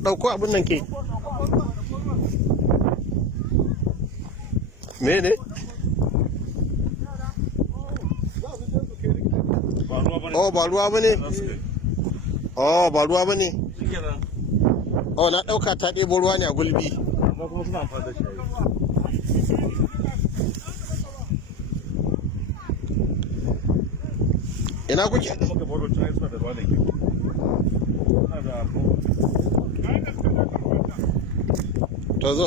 Dauko abin nan ke. Mene? Oh, ba ruwa bane. Oh, ba ruwa bane. Oh, na dauka ta ɗebo ruwa ne a gulbi. Ina kuke? To zo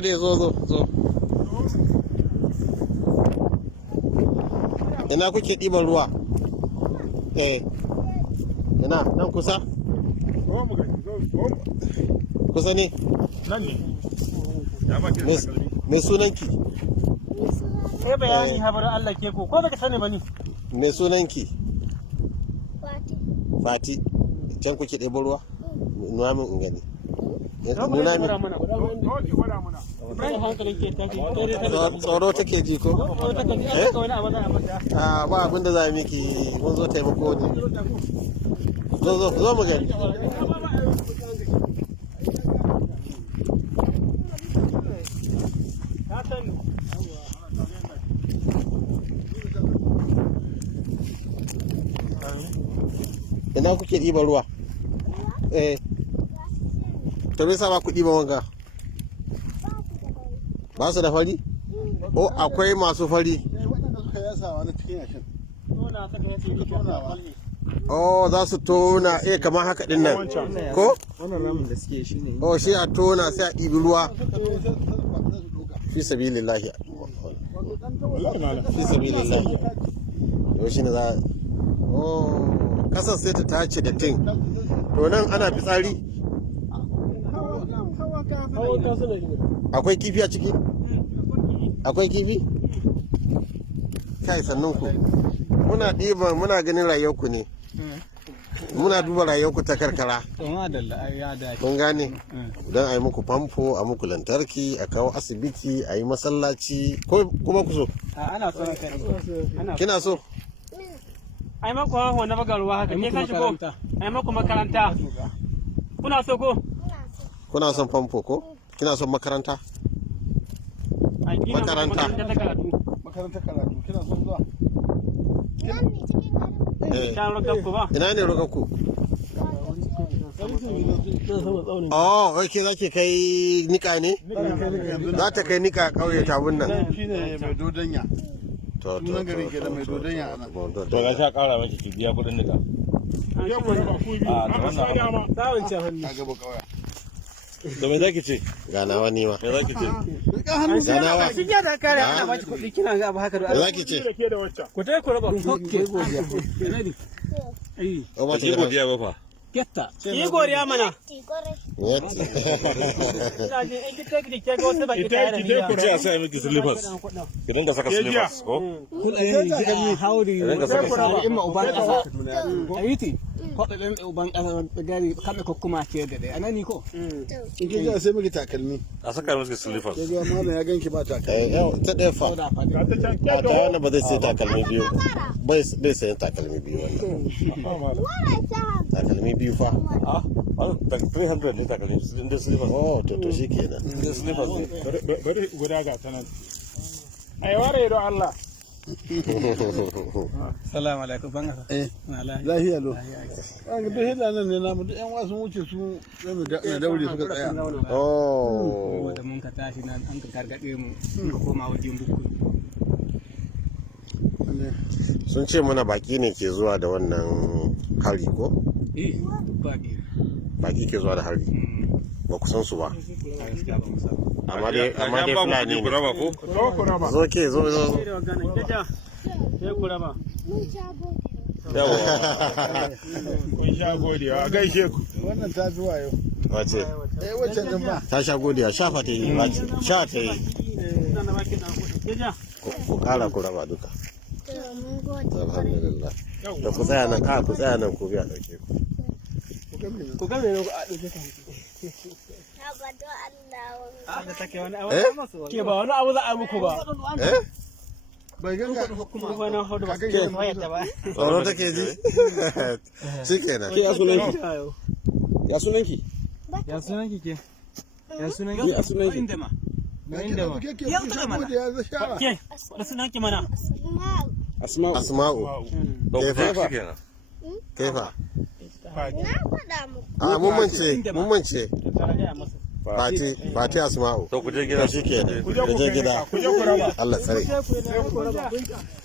dai zo. Ina kuke ɗiban ruwa? Ina nan kusa? Kusa ne? Nan ne. Me sunanki? Sai bayani habar Allah ke ko baka sani bane? Me sunanki? Fati. Fati. Can kuke ɗebo ruwa? Nuna min in gani. Nuna min. Tsoro take ji ko? Ba abin da za miki, mun zo taimako ne. Zo mu gani. Ina kuke ɗiban ruwa? To me yasa ba ku ɗiban wanga? Ba su da fari? Oh, akwai masu fari. Oh, za su tona kamar haka din nan. Ko? Wannan ramin da suke shi ne. Oh, shi a tona sai a ɗibi ruwa. Fi sabilillahi. Fi sabilillahi. Yau shi ne za. Oh, kasan sai ta tace da tin. To nan ana fitsari. Akwai kifi a ciki? Akwai kifi? Kai sannun ku. Muna ɗiban muna ganin rayuwarku ne. Muna duba rayuwarku ta karkara. Mun gane? Don a yi muku famfo, a muku lantarki, a kawo asibiti, a yi masallaci. Ko kuma ku so? Ana so. Kina so? Ai maku hawa na baga ruwa haka ke kan shigo. Ai maku makaranta. Kuna so ko? Kuna son famfo ko? Kina son makaranta? Makaranta. Makaranta karatu. Kina son zuwa? Ina ne roƙonku? Oh, ok, za ki kai nika ne? Za ta kai nika a ƙauye tabun nan. Shi ne mai dodanya. Sunan garin ke da mai dodanya a nan. To ga sha ƙara maki ki biya kuɗin nika. A gaba ƙauya. To me zaki ce? Ganawa ni ma. Me zaki ce? Ganawa. Sun ya da kare ana ba ki kuɗi kina ga abu haka da. Me zaki ce? Ku tai ku raba. Okay. O ba ta Ki godiya ba fa. Ketta. Ki godiya mana. What? Ina ji in ki take ki ga wata baki tare da ni. Ki ce a sa miki slippers. Ki dinga saka slippers ko? Hauri. Dinga saka slippers. Imma uban kasa. Ayiti. Kwaɗaɗen uban ƙasa gari kame ko kuma ke da dai anani ko In kin ji sai miki takalmi. A saka miki slippers. Ke ga malam ya ganki ba takalmi. Yau ta ɗaya fa. Ta wani ba zai sai takalmi biyu. Bai sayan takalmi biyu wannan. Takalmi biyu fa. Ah, 300 ne takalmi da slippers. Oh, to shi kenan. Da slippers ne. bari guda ga tanan ai ware do Allah. Salamu alaikum ban asa. Lafiya lo. An ga hida nan ne namu duk ƴan wasu wuce su na daure suka tsaya. Oh. Da mun ka tashi nan an ka gargade mu ka koma wajen bukku. Sun ce mana baki ne ke zuwa da wannan hari ko? Baki. Baki ke zuwa da hari. Ba ku san su ba. Amma dai Fulani ne. Zo ke zo. Sai ku raba. Kun sha godiya. A gaishe ku. Wannan ta zuwa yau. Wace? Wacce din ba. Ta sha godiya, sha fa ta yi, sha ta yi. Ku kara ku raba duka. Alhamdulillah. Da ku tsaya nan, ku tsaya nan ku biya dauke ku. ku ga me ne ku a ɗauke ka ke ba wani abu za a muku ba bai ganga kuma wani hudu ba tsoro take ji shi kenan ya sunanki ya sunanki ya sunanki ke ya sunanki ya sunanki inda ma ya mana ke da sunanki mana asma'u asma'u Kefa. Kenan. kefa Na faɗa muku. a mun mance fati asma'u To ku je to gida. shi kenan ku je gida Allah tsare